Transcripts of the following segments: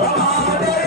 Bye.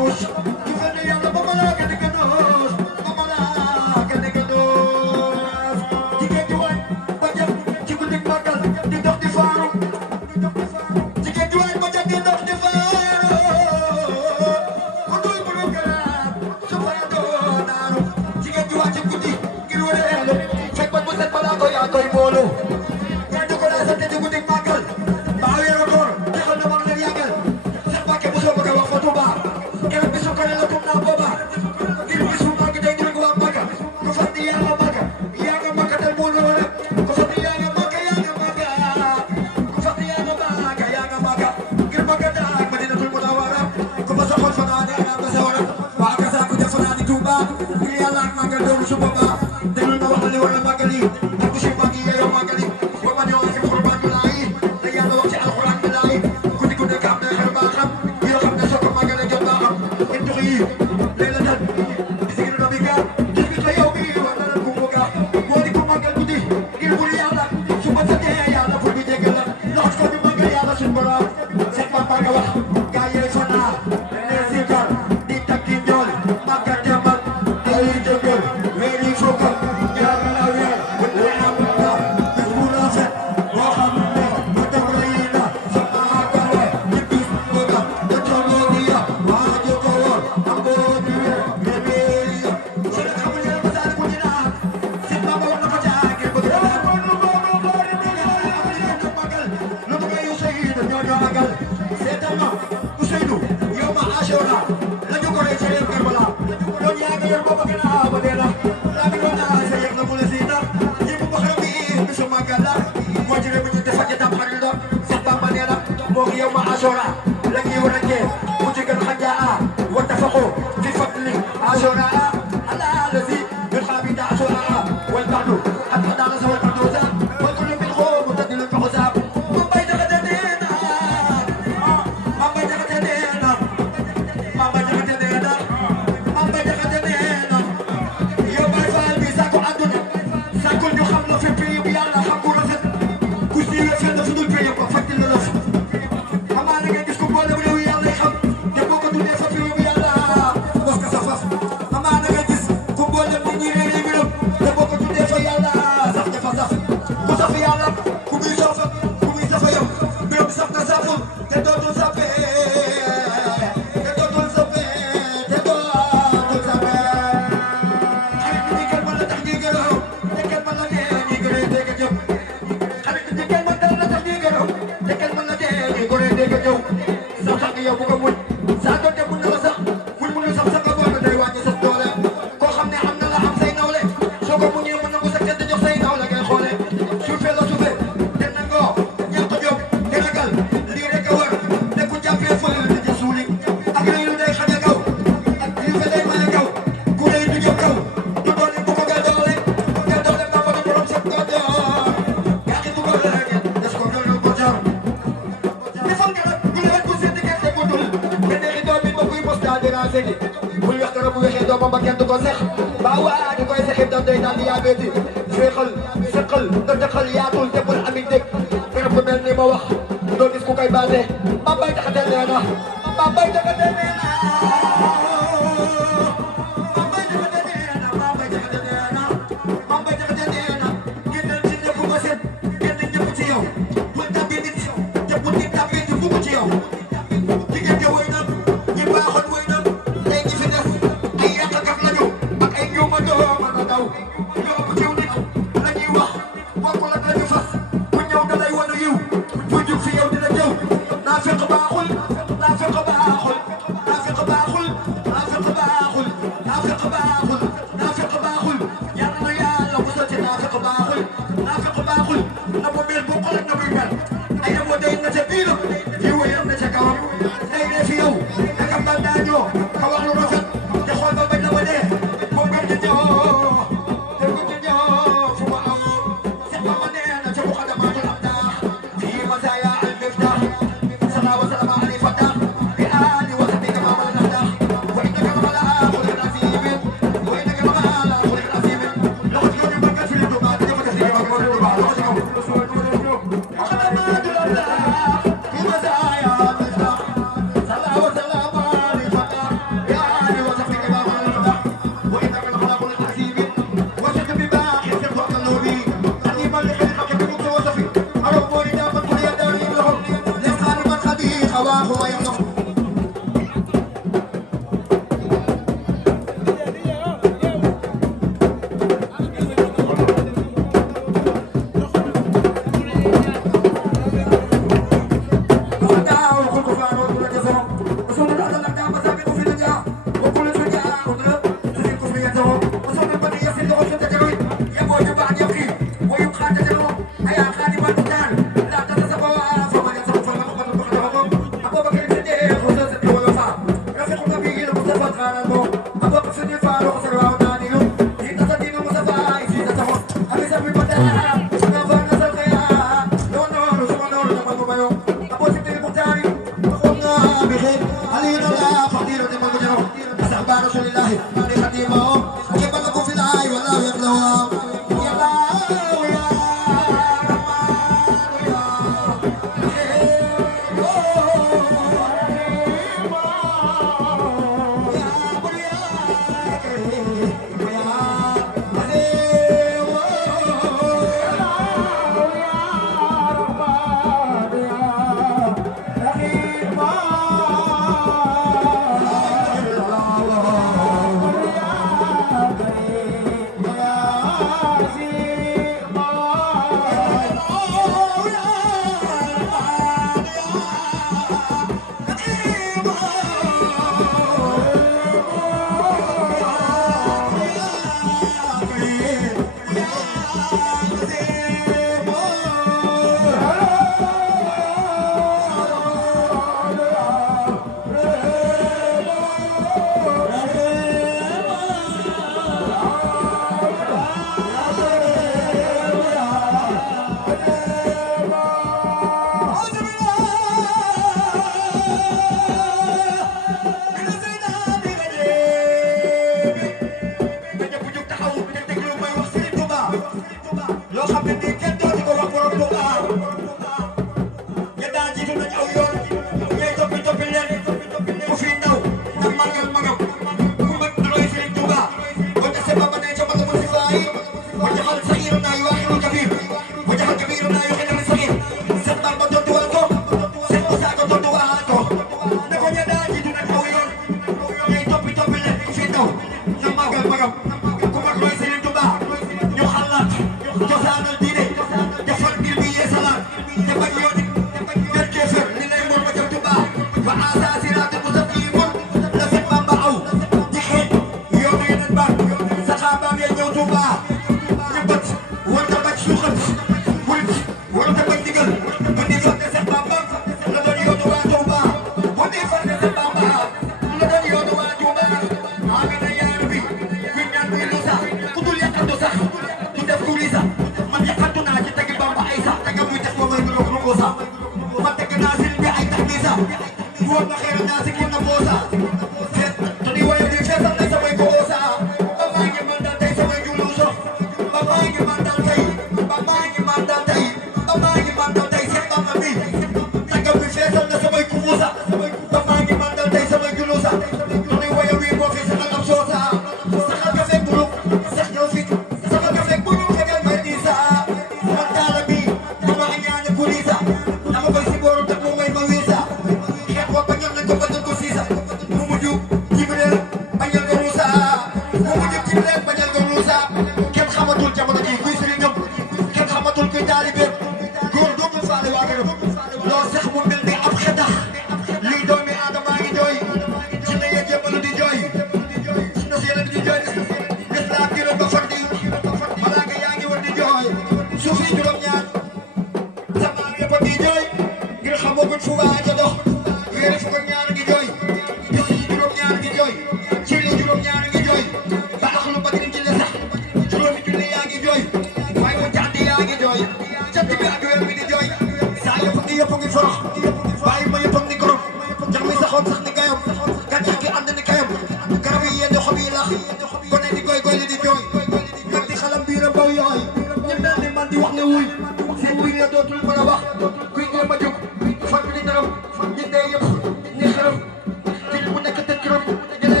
Kuy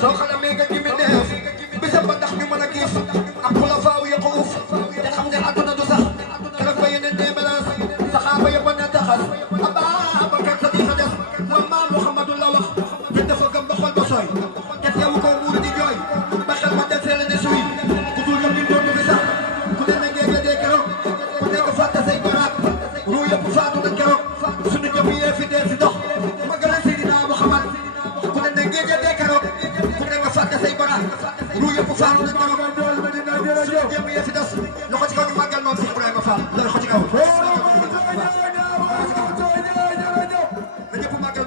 soo xalamee nga gimi neef bisa ba ndax ñu mën a gis ak ku la faaw ya ko uf te xam ne àdduna du sax keroog ba yeneen dee balance saxaaba ya ba ne taxas Ababakar Sadiq des moom maam Muhammadu la wax te dafa gëm ba xol ba sooy te teewu ko muur di jooy ba xel ma del seele ne suy ku dul gëm di dootu bi sax ku ne na ngeen dee keroog ku nekk fàtte say baraat ruu yëpp faatu na keroog suñu jëm yee fi dee fi dox magala Seydina Muhammad ku ne na ngeen dee keroog ku nekk fàtte say baraat ruu yëpp faatu na keroog suñu jëm yee fi des loxo ci kaw ñu màggal moom Cheikh Ibrahima Fall loxo ci kaw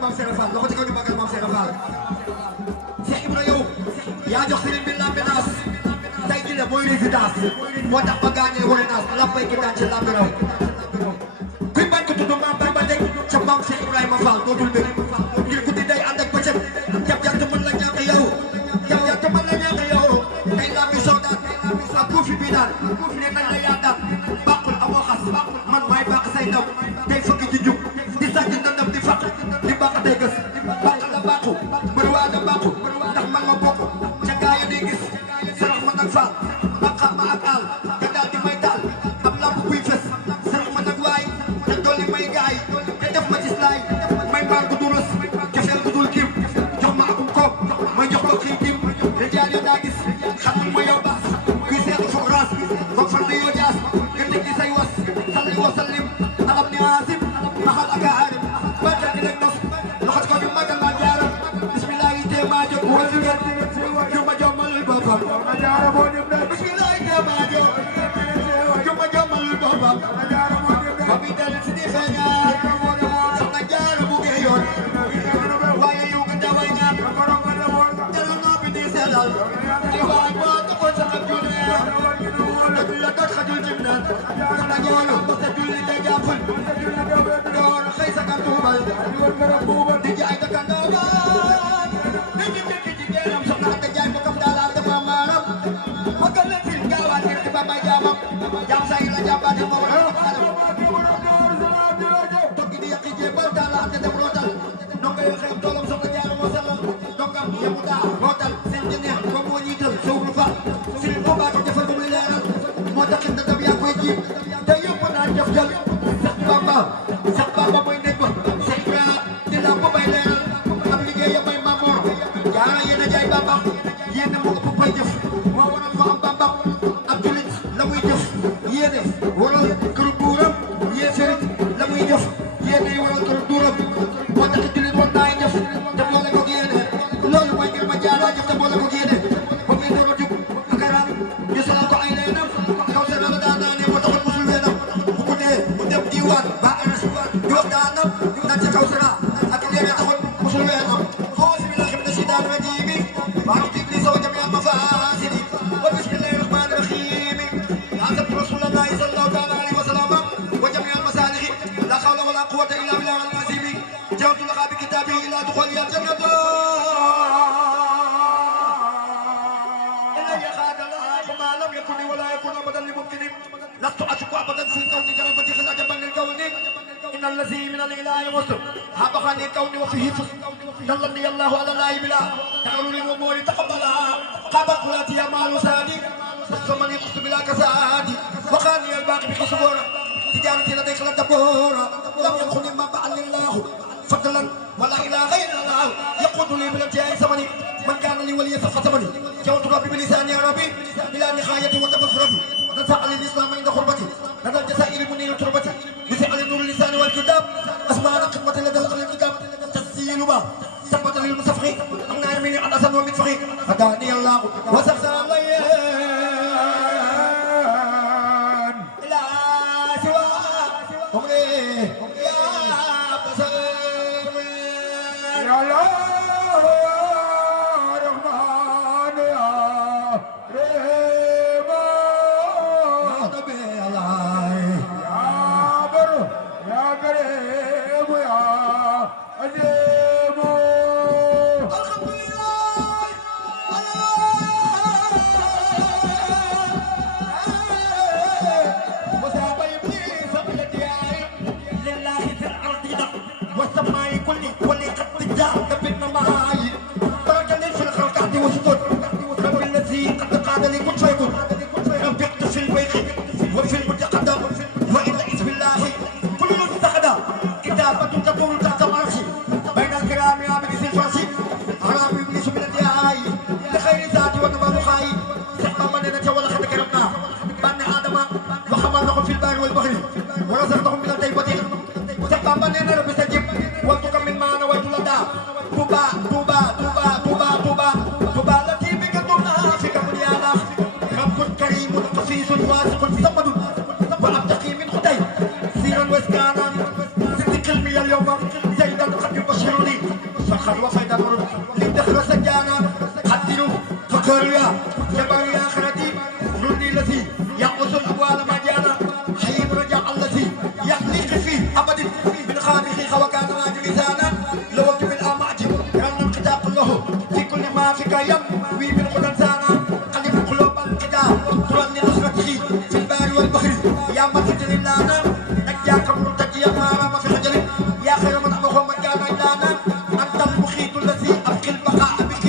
Maam Serap Fall loxo ci kaw ñu màggal Maam Serap Fall Cheikh Ibra yow yaa jox sëriñ bi l'ambulance tey jii la mooy résidence moo tax ba gaañee wari naas lampay ki daan ci lambi raw kuy bañ ko tudd maam bay ba teg ca maam Cheikh Ibrahima Fall dootul bëgg ngir guddi day ànd ak bëccëg jab jant mën la ñàkk yow jab jant mën la ñàkk yow ay lambi soodaat ak kuufi bi daan ne nañ la yaa daan bàqul amoo xas man maay bàq say ndaw tey fëgg ci jub di sàcc ndandam di faq di bàq day gës bàq la bàqu mbër waa da bàqu ndax man ma bokk ca gaa ya di gis sarax ma nag faal bàqa ma ak àll nga daal di may taal am lamp buy fes sarax ma nag waay te dolli may gaay te def ma ci slaay may mbaar gu dul rës cofeel gu dul kiim jox ma akum koom may jox ko kii kiim te jaar yoo daa gis xamul ma yow baas kuy seetu foog raas foog far na yoo jaas nga teg ci say was salli wa sallim alam ni asim maxal ak aarim barka gi rek nos loxo ko ñu magal ma jaaram bismillah yi tee maa jóg wala ñu ma jommal boppam bismillah yi tee maa jóg ñu ma jommal boppam ba bi del si di feeñaat soxna jaara bu ngee yoon waaye yow nga daway ñaan delu noppi di seetal di waay boo taxoon sa xam juune dëgg la kat xajul jim naan soxna jaara bu sa julli te jàppul door xëy sa kan tuubal di jaay ka kan doogaan ni ñu fekk jigéenam soxna Anta Jaay bu kam daalaal dafa maaram magal leen fil gaawaan ngir di ba may jaamam jaam saa yi la jàmbaate moo war a xalam tokki di yàqi jéebal daala ante dem rootal nonga yoo xeeb toolam soxna Jaara moo sellal dongam yemu daa rootal seen jëneex ba moo ñiital sowru fa sëriñ boo baa ko defal bu muy leeral moo taxit na dam yaa koy jiib te yëpp naa jëf jël sax Bamba mooy nekk ba Cheikh Ibrahima di la ko bay leeral am liggéey may Mamor Jaara yéen a jaay Bamba yéen a moo ëpp bay jëf moo waral mu am Bamba am julit la muy jëf yéene waral këru buuram yee sëriñ la muy jëf yéene waral këru duuram moo tax julit war naay jëf te boole ko yéene loolu mooy ngir ma Jaara jëf te boole ko yéene ba muy doon a jub akaraan ñu solal ko ay leenam kaw sa la daa naanee moo taxoon musul weenam bu ko dee mu dem diwaan ba aras di wax daanam naan ca kaw sara ak léegi taxoon musul weenam auzu billahi mina shaytaani rajiim wa a'uuzu ibliisa wa jamii'al mafaasidi wa bismillahi rahmaani rahiim asabtu rasuulallahi sallallahu taala alayhi wa sallam wa jamii'al masaalihi laa hawla wa laa quwwata illaa billahi al-aziim jawabtu lahaa bi kitaabihi ilaa duxuuli al-jannata ما لم يكن ولا يكون ابدا لممكن لست اشك ابدا في كون جربتي خلاجبا للكون ان الذي من الاله مسلم هبخني الكون وفيه فسق دلني الله على لا بلا تعالوا للامور تقبلها قبل قلاتي يا مال سادي فمن يقص بلا كسادي وخاني الباقي بكسبورة تجارتي لديك لا تبورة لم يكن ما بعل الله فضلا ولا اله غير الله يقود لي من الجاه ثمني من كان لي ولي فقسمني جوت ربي بلساني ربي بلا نهاية وتبصرتي نفع للإسلام عند خربتي لدى الجزائر منير تربتي بفعل نور اللسان والكتاب أسماء خدمة لدى الكتاب تسجيل ما ثبت للمسفخي أمنا يميني عن أسن ومدفخي هداني الله وسخسر الليل إلى سوى أمري يا بصر يا الله ما في كيم ويمن قدنسانا قلب قلوب الكتاب ترني نصرته في البال والبحر يا مسجد لنا نجاكم مرتجيا ما في خجل يا خير من أبوهم من كان إلانا أنت المخيط الذي أبقي البقاء بك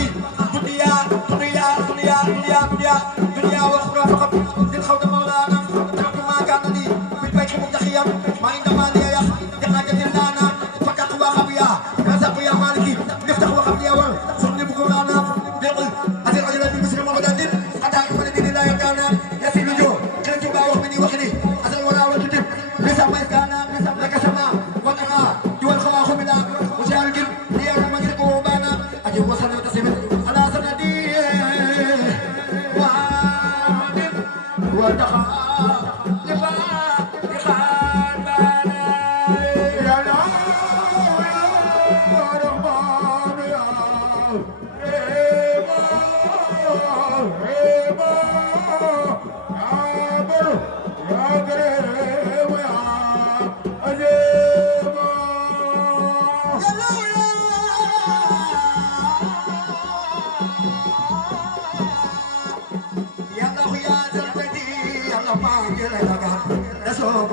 دنيا دنيا دنيا دنيا دنيا دنيا وأخرى فقط للخوض مولانا ترك ما كان لي بالبيت مبتخيا ما عندما لي يا دقاجة لنا فتح وخبيا رزق يا مالكي نفتح وخبيا وصلي بقرانا نقل أزل عجلة بالمسلم وغدادين حتى أكمل دين الله يرجعنا يسير جو كنت باوح مني وخني أزل ولا وتتب لسا ما يسكانا لك سما وطغى دول خواخ ملا وشارك ليا المجرق وبانا أجيب وصلنا وتسمع على سندي وعاد وطغى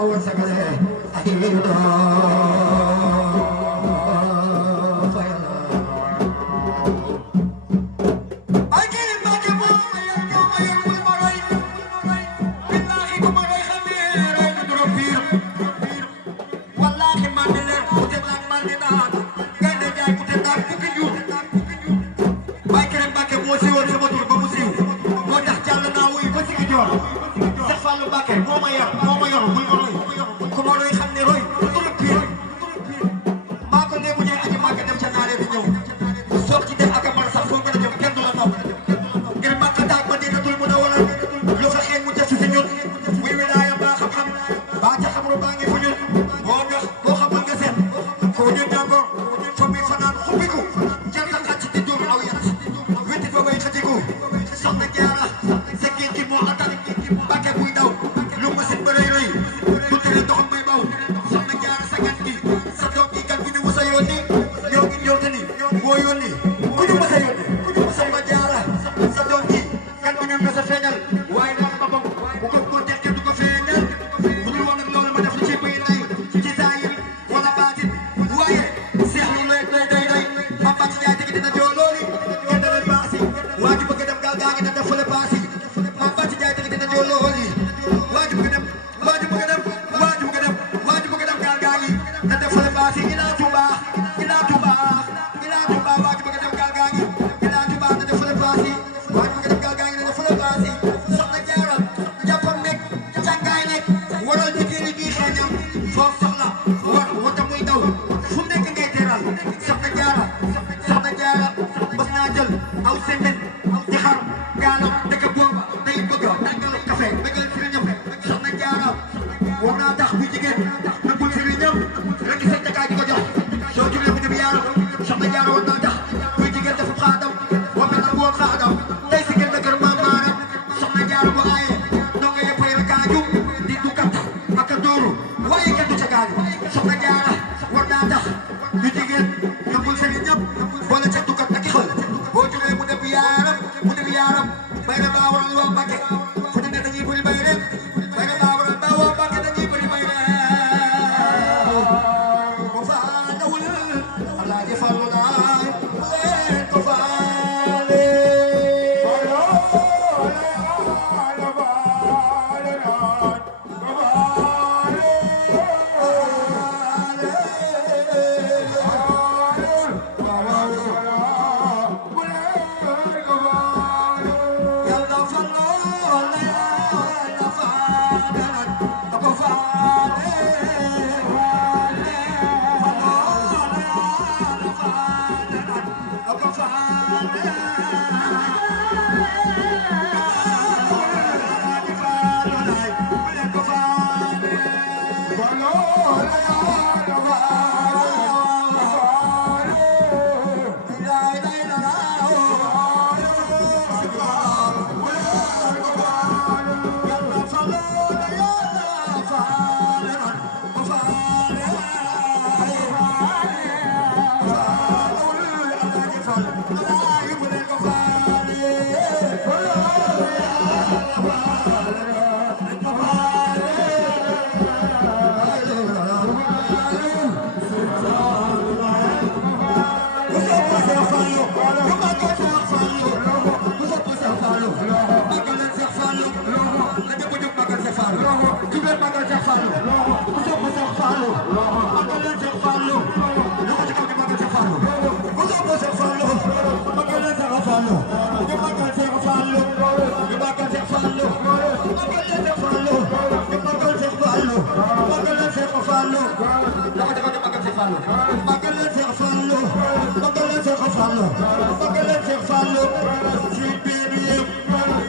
Kawan sekali, akhirnya. Fallu ñu magal Cheikh Fallu ñu magal Cheikh Fallu magal Cheikh Fallu ñu magal Cheikh Fallu magal Cheikh Fallu dafa dafa magal Cheikh Fallu magal Cheikh Fallu magal Cheikh Fallu magal Cheikh Fallu ci biir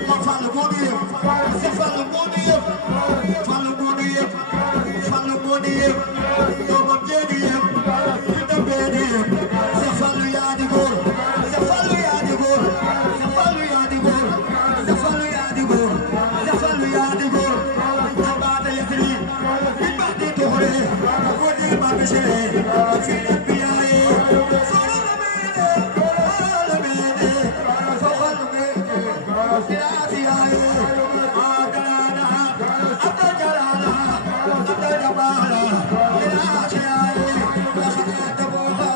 ma Fallu moo di yëpp Cheikh Fallu moo di yëpp Fallu moo di yëpp Fallu moo di yëpp doomam jee di yëpp fi dambee di yëpp Cheikh Fallu yaa di góor Cheikh Fallu yaa di góor Cheikh Fallu yaa di góor Cheikh Fallu yaa di góor Cheikh Fallu yaa di góor tabaata yasri bi baxti tuxure ko di ma bishire fi anbiyaye sura lamede lamede fawal mede ya asiyaye agalana abda jalala abda jamala ya asiyaye khata boha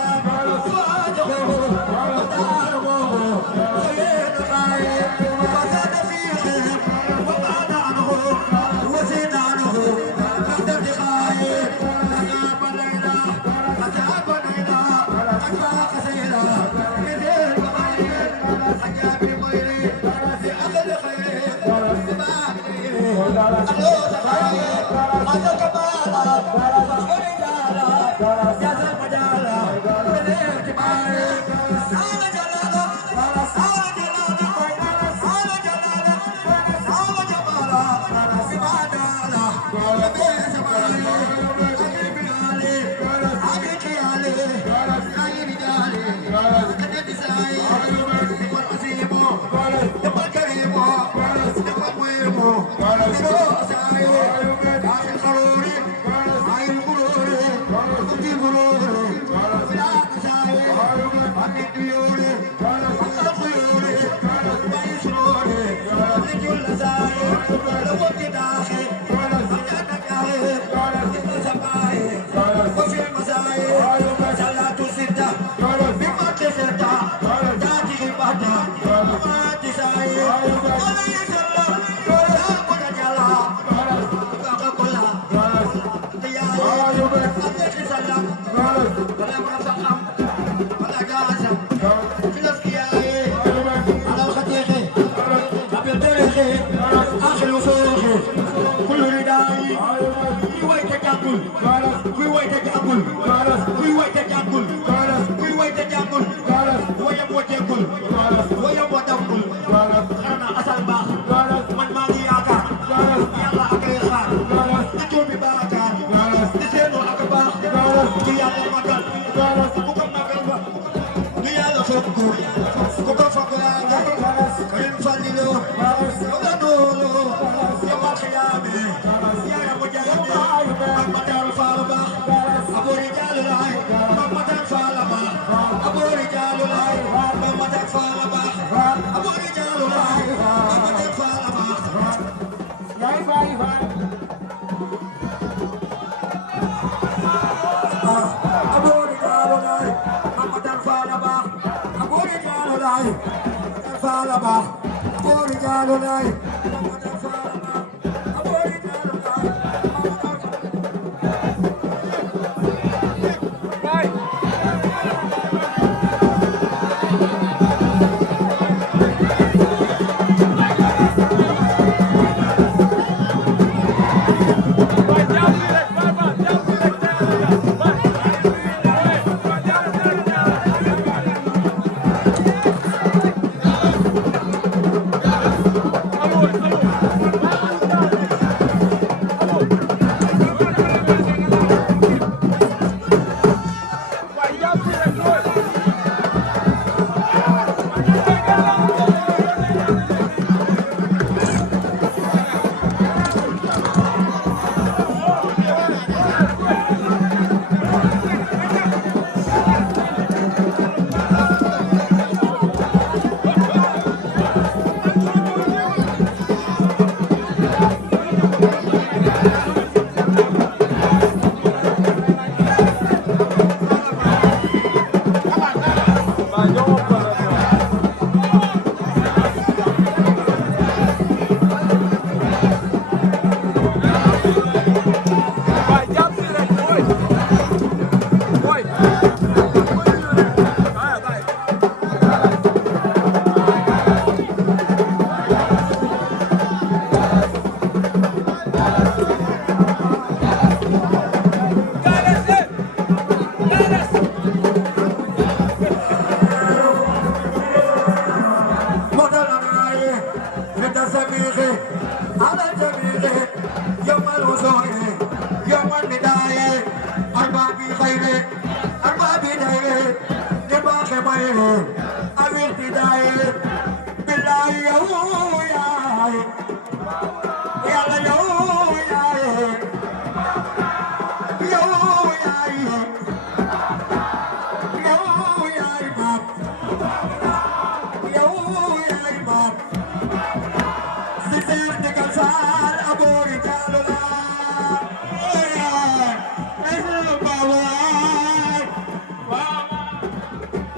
Si Seex Ndigal Faal aboori jaalu la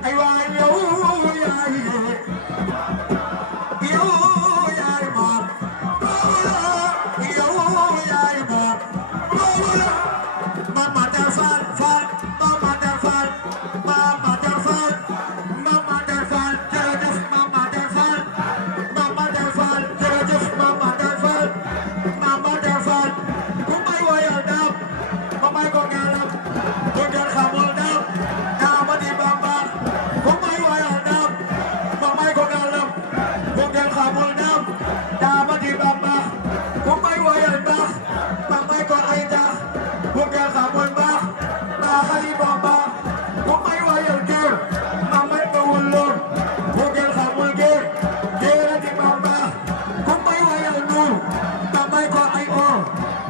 ay waay yow yaay maam yow yaay maam Mama Dar Faal Faal Mama Dar Faal Mama Dar Faal Mama Dar Faal jërëjëf Mama Dar Faal Mama Dar Faal jërëjëf Mama Dar Faal Mama Dar Faal ku may woyal daam ma may ko ngaalam ku ngeen xamul daam daama di Bamba ku may woyal daam ma may ko ngaalam ku ngeen xamul daam daama di Bamba ku may woyal baax ma may ko ay daax ku ngeen xamul baax baaxali Bamba ku may woyal géer ma may ko wulloon ku ngeen xamul géer géer di Bamba ku may woyal nuur ma may ko ay or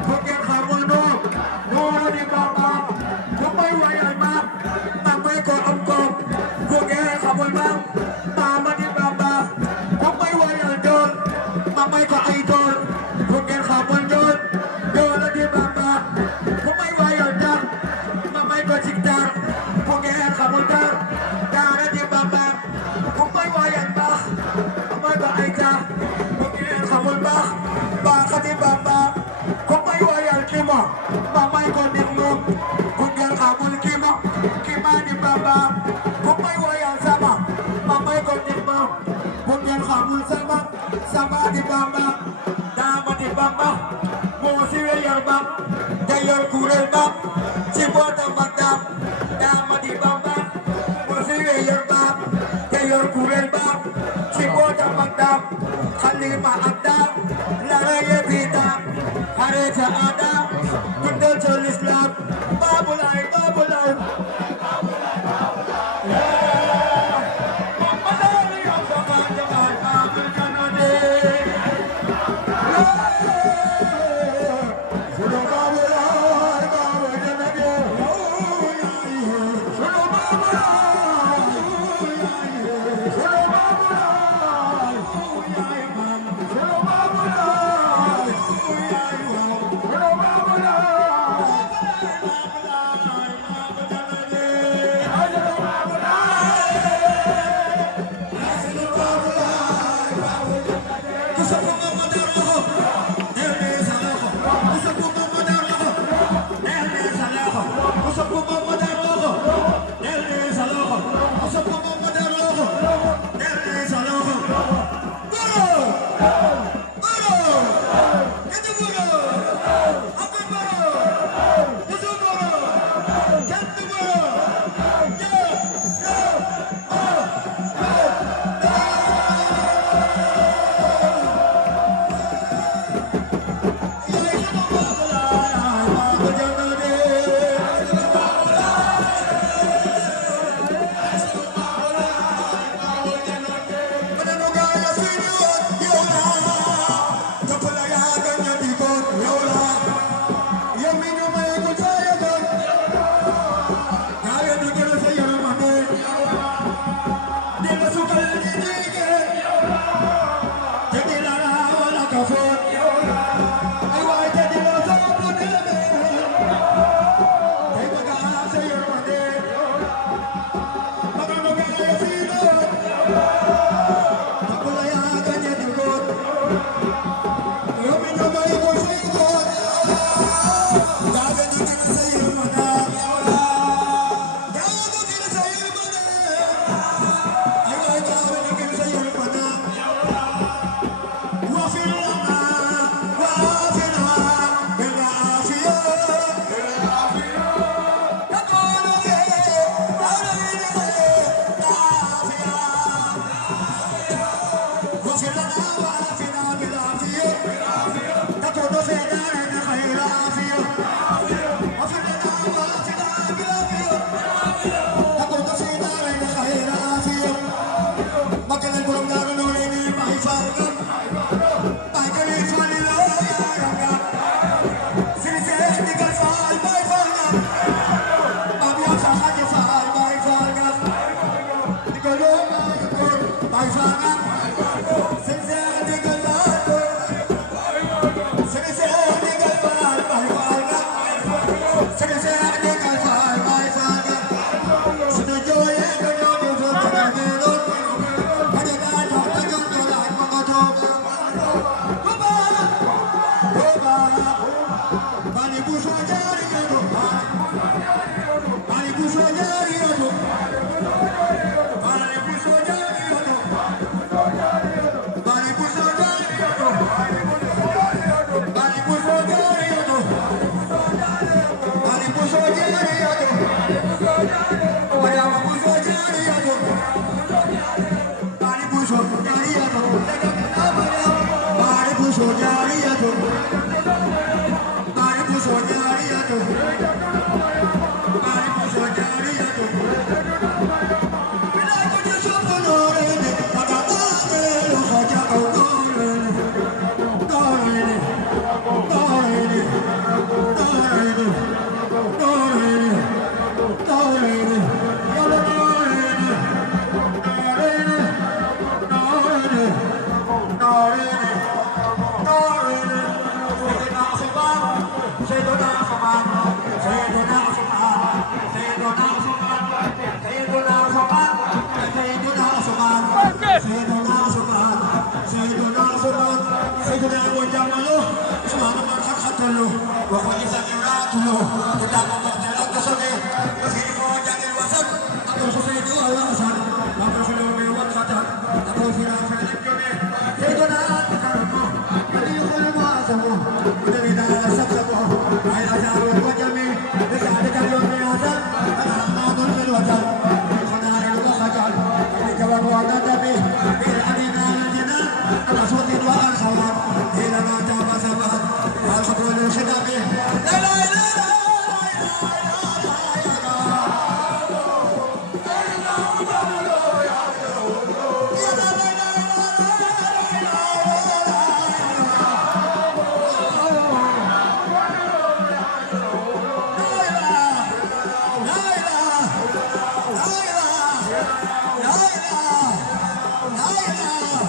ku ngeen xamul nuur nuur di Bamba ku may woyal maam ma may ko am koom ku ngeen xamul maam maama di Bamba ku may woyal dool ma may ko ay dool ku ngeen xamul dool dool di Bamba ku may woyal dar ma may ko cig dar ku ngeen xamul dar dara di Bamba ku may woyal baax ma may ko ay tar ku ngeen xamul baax baax di Bamba ku may woyal kima ma may ko nit moom ku ngeen xamul kima kima di Bamba ku may woyal sama ma may ko nit moom ku ngeen xamul sama sama di Bamba dama di Bamba moo si weyal bam te yor kuréel bam ci bootam ak daam dama di Bamba moo si weyal bam te yor kuréel bam ci bootam ak daam xalima ak daam la reye bi daam xareta adam dundal ca l'islam babulay babulay jamalo sumama marsakhatulu wa qulisa miratulu utama mahdarat kasone sini mo jangan wasan atau susaidu alasan maka sudah mewat kata atau firafil ibne sayyidina karma ali khulma samu udina sabsabu ay azar wa jami bisade kalyo azan ana madul bil watan khana al khajal jawab wa tadabi bil adina al jinan ala sawtin wa al khawat ila ma tabasabat al khabrul khitabi la la la La ilaha